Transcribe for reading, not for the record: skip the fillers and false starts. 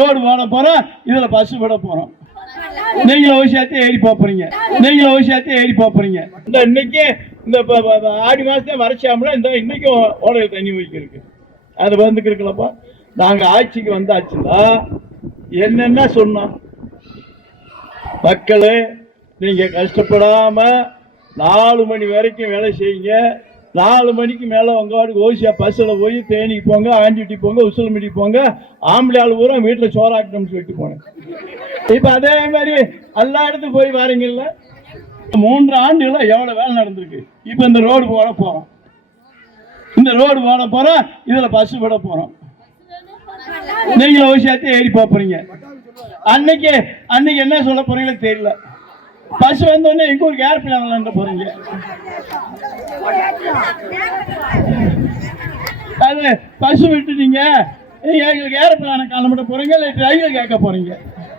Road போட போறோம், இதுல பஸ் விட போறோம். நீங்களும் விஷயத்தை ஏறி போறீங்க, நீங்களும் விஷயத்தை ஏறி போறீங்க. இந்த இன்னைக்கு இந்த ஆடி மாசத்தை வரைச்சாமல இந்த இன்னைக்கும் ஓடையில் தண்ணி வைக்கிருக்கு. அது வந்துருக்குல்லப்பா. நாங்க ஆட்சிக்கு வந்தாச்சுன்னா என்னென்ன சொன்னோம், மக்களே நீங்க கஷ்டப்படாம 4 மணி வரைக்கும் வேலை செய்யுங்க. 4 மணிக்கு மேல உங்க வாட்டுக்கு ஓசியா பஸ்ல போய் தேனிக்கு போங்க, ஆண்டிட்டி போங்க, உசிலமிட்டி போங்க, ஆம்பளை ஆள் பூரா வீட்டுல சோறாக்கணும்னு சொல்லிட்டு போனேன். இப்ப அதே மாதிரி எல்லா இடத்துக்கு போய் வாரீங்கல்ல. 3 ஆண்டுகள எவ்வளவு வேலை நடந்திருக்கு. இப்ப இந்த ரோடு போட போறோம், இந்த ரோடு போட போறோம், இதுல பஸ் விட போறோம். நீங்களும் விஷயத்தை ஏறி போறீங்க. அன்னைக்கு என்ன சொல்ல போறீங்களோ தெரியல. பஸ் வந்தோடனே எங்க ஊருக்கு ஏர்பிளான் போறீங்க. அது பஸ் விட்டுட்டீங்க, எங்களுக்கு ஏர்பிளான கிளம்பிட போறீங்க, இல்லை ரயில் கேட்க போறீங்க.